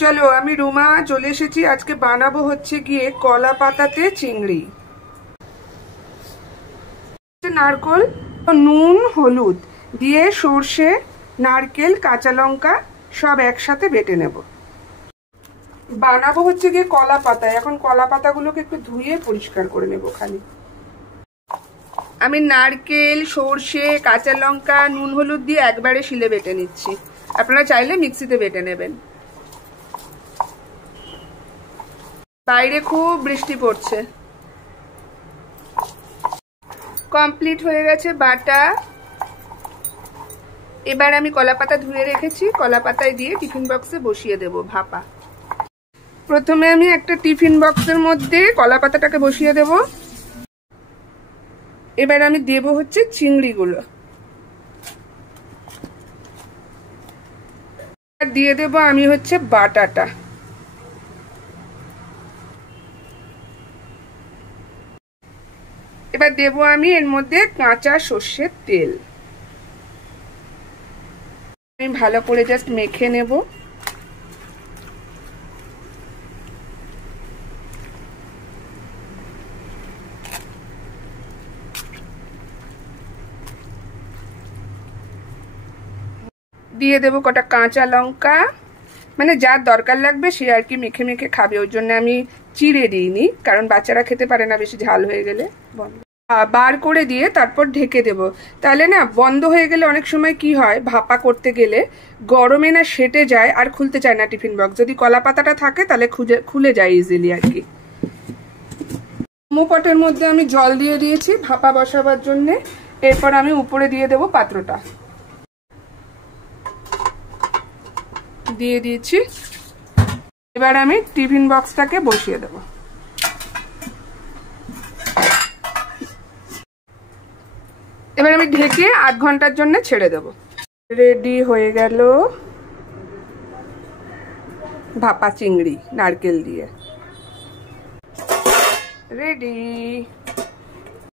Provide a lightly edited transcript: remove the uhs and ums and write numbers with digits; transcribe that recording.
চলো আমি রুমা চলে এসেছি। আজকে বানাবো হচ্ছে গিয়ে কলা পাতাতে চিংড়ি। নারকেল, নুন, হলুদ দিয়ে সর্ষে, নারকেল, কাঁচা লঙ্কা সব একসাথে বেটে নেব। বানাবো হচ্ছে গিয়ে কলা পাতায়। এখন কলা পাতাগুলোকে একটু ধুয়ে পরিষ্কার করে নেব। খালি আমি নারকেল, সর্ষে, কাঁচা লঙ্কা, নুন, হলুদ দিয়ে একবারে শিলে বেটে নিচ্ছি। আপনারা চাইলে মিক্সিতে বেটে নেবেন। বাইরে খুব বৃষ্টি পড়ছে। কমপ্লিট হয়ে গেছে বাটা। এবার আমি কলা পাতা ধুয়ে রেখেছি, কলা পাতায় দিয়ে টিফিন বক্সে বসিয়ে দেব ভাপা। প্রথমে আমি একটা টিফিন বক্সের মধ্যে কলা পাতাটাকে বসিয়ে দেব। এবার আমি দেব হচ্ছে চিংড়িগুলো, আর দিয়ে দেব আমি হচ্ছে বাটাটা। এবার দেব আমি এর মধ্যে কাঁচা সর্ষের তেল। আমি ভালো করে জাস্ট মেখে নেব। দিয়ে দেব কটা কাঁচা লঙ্কা, মানে যার দরকার লাগবে সে আর কি মেখে মেখে খাবে, ওই জন্য আমি চিড়ে দিইনি, কারণ বাচ্চারা খেতে পারে না বেশি ঝাল হয়ে গেলে। বার করে দিয়ে তারপর ঢেকে দেব। তাহলে না বন্ধ হয়ে গেলে অনেক সময় কি হয়, ভাপা করতে গেলে গরমে না সেটে যায় আর খুলতে চায় না টিফিন বক্স। যদি কলা পাতাটা থাকে তাহলে খুলে যায় ইজিলি আর কি। মোমোপটের মধ্যে আমি জল দিয়ে দিয়েছি ভাপা বসাবার জন্য। এরপর আমি উপরে দিয়ে দেব পাত্রটা, দিয়ে দিয়েছি। এবার আমি টিফিন বক্সটাকে বসিয়ে দেব। এবার আমি ঢেকে 8 ঘন্টার জন্য ছেড়ে দেব। রেডি হয়ে গেল ভাপা চিংড়ি নারকেল দিয়ে। রেডি।